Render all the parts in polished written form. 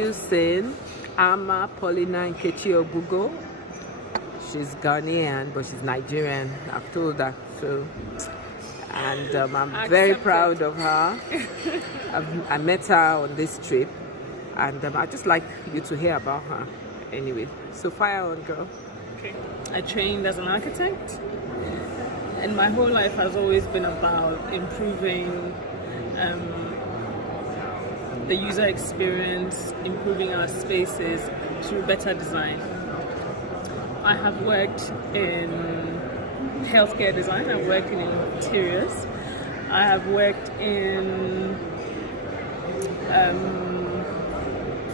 introducing Paulina Obugo. She's Ghanaian, but she's Nigerian. I've told her so. And I'm very proud of her. I met her on this trip, and I'd just like you to hear about her. Anyway, so fire on, girl. Okay. I trained as an architect, and my whole life has always been about improving the user experience, improving our spaces through better design. I have worked in healthcare design, I've worked in interiors, I have worked in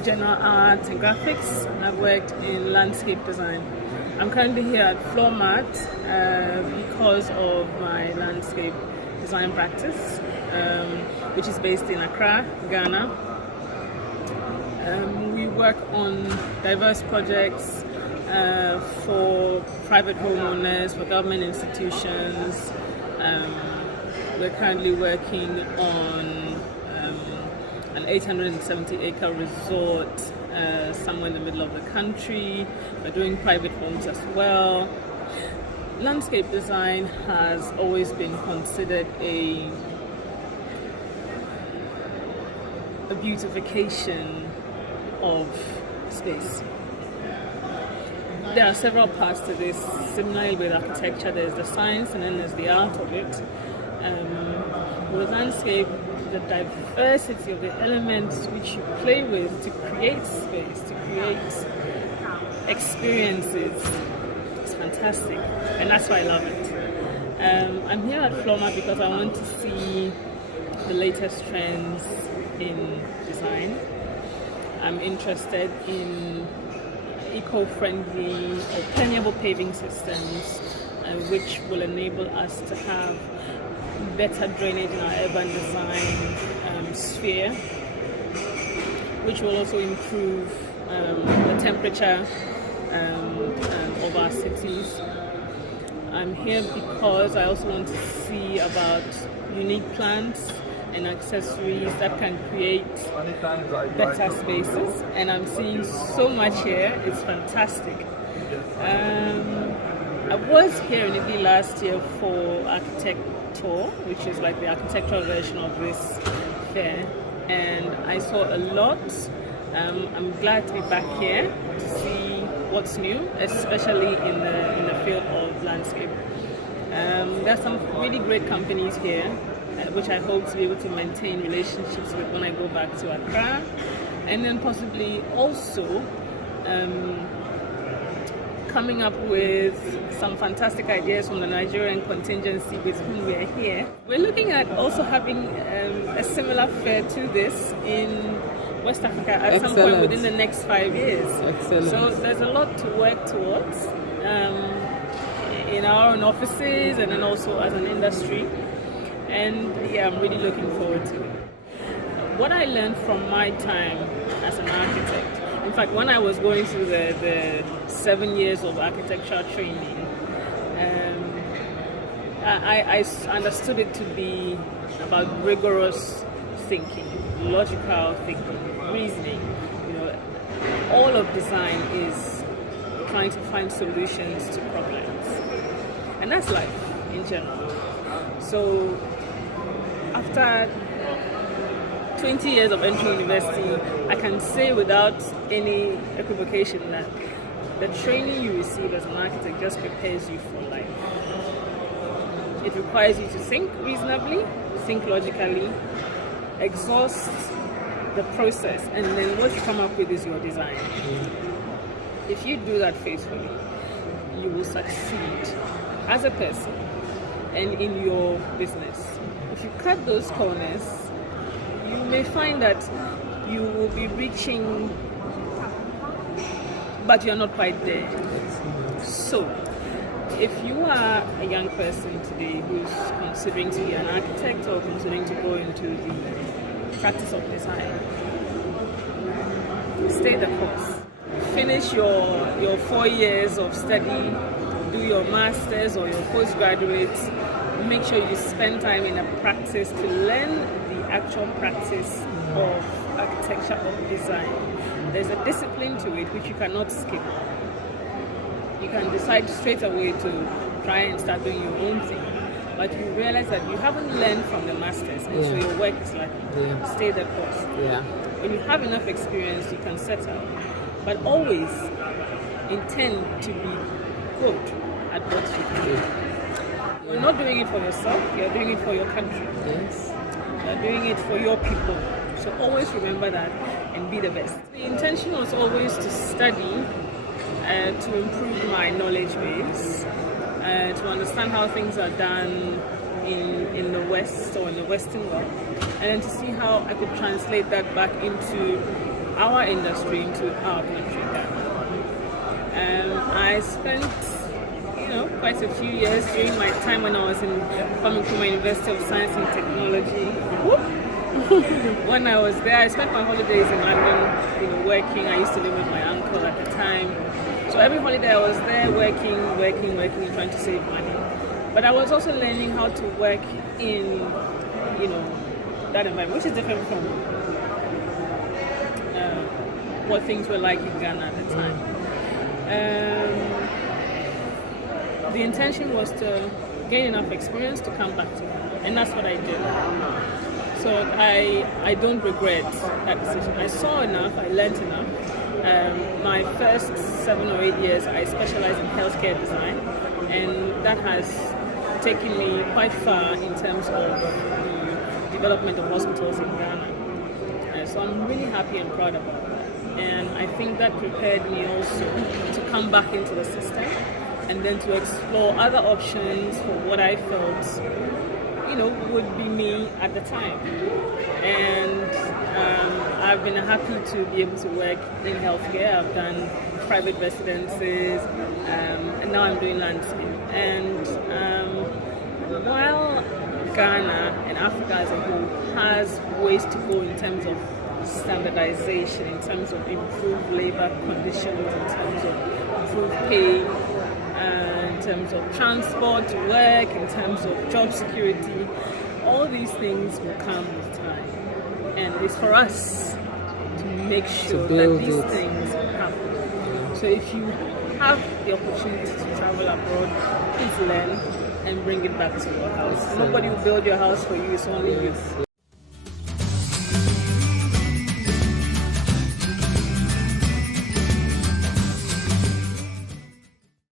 general art and graphics, I've worked in landscape design. I'm currently here at Floor Mat because of my landscape design practice, which is based in Accra, Ghana. We work on diverse projects for private homeowners, for government institutions. We're currently working on an 870-acre resort somewhere in the middle of the country. We're doing private homes as well. Landscape design has always been considered a beautification of space. There are several parts to this. Similarly with architecture, there's the science and then there's the art of it. With landscape, the diversity of the elements which you play with to create space, to create experiences, it's fantastic, and that's why I love it. I'm here at Floor Mat because I want to see the latest trends in design. I'm interested in eco-friendly or permeable paving systems which will enable us to have better drainage in our urban design sphere, which will also improve the temperature of our cities. I'm here because I also want to see about unique plants and accessories that can create better spaces, and I'm seeing so much here. It's fantastic. I was here in Italy last year for Architect Tour, which is like the architectural version of this fair, and I saw a lot. I'm glad to be back here to see what's new, especially in the field of landscape. There are some really great companies here, which I hope to be able to maintain relationships with when I go back to Accra, and then possibly also coming up with some fantastic ideas from the Nigerian contingency with whom we are here. We're looking at also having a similar fair to this in West Africa at some point within the next 5 years. Excellent. So there's a lot to work towards in our own offices and then also as an industry. And yeah, I'm really looking forward to it. What I learned from my time as an architect, in fact, when I was going through the 7 years of architectural training, I understood it to be about rigorous thinking, logical thinking, reasoning. You know, all of design is trying to find solutions to problems, and that's life in general. So after 20 years of entering university, I can say without any equivocation that the training you receive as an architect just prepares you for life. It requires you to think reasonably, think logically, exhaust the process, and then what you come up with is your design. If you do that faithfully, you will succeed as a person and in your business. If you cut those corners, you may find that you will be reaching, but you're not quite there. So, if you are a young person today who's considering to be an architect or considering to go into the practice of design, stay the course. Finish your 4 years of study, do your master's or your postgraduate. Make sure you spend time in a practice to learn the actual practice of architecture or design. There's a discipline to it which you cannot skip. You can decide straight away to try and start doing your own thing, but you realize that you haven't learned from the masters, and so your work is like stay the course. Yeah. When you have enough experience, you can settle, but always intend to be good at what you do. You're not doing it for yourself, you're doing it for your country. Yes. You're doing it for your people. So always remember that and be the best. The intention was always to study, to improve my knowledge base, to understand how things are done in the West or in the Western world, and then to see how I could translate that back into our industry, into our country. I spent quite a few years during my time when I was in Paulina University of Science and Technology. When I was there, I spent my holidays in London, working. I used to live with my uncle at the time. So every holiday I was there working, and trying to save money. But I was also learning how to work in, that environment, which is different from what things were like in Ghana at the time. The intention was to gain enough experience to come back to Ghana, and that's what I did. So I don't regret that decision. I saw enough, I learned enough. My first 7 or 8 years, I specialized in healthcare design, and that has taken me quite far in terms of the development of hospitals in Ghana. So I'm really happy and proud about that. And I think that prepared me also to come back into the system and then to explore other options for what I felt, would be me at the time. And I've been happy to be able to work in healthcare. I've done private residences, and now I'm doing landscape. And while Ghana and Africa as a whole has ways to go in terms of standardization, in terms of improved labor conditions, in terms of improved pay, in terms of transport to work, in terms of job security, all these things will come with time. And it's for us to make sure that these things happen. So if you have the opportunity to travel abroad, please learn and bring it back to your house. Nobody will build your house for you, it's only you.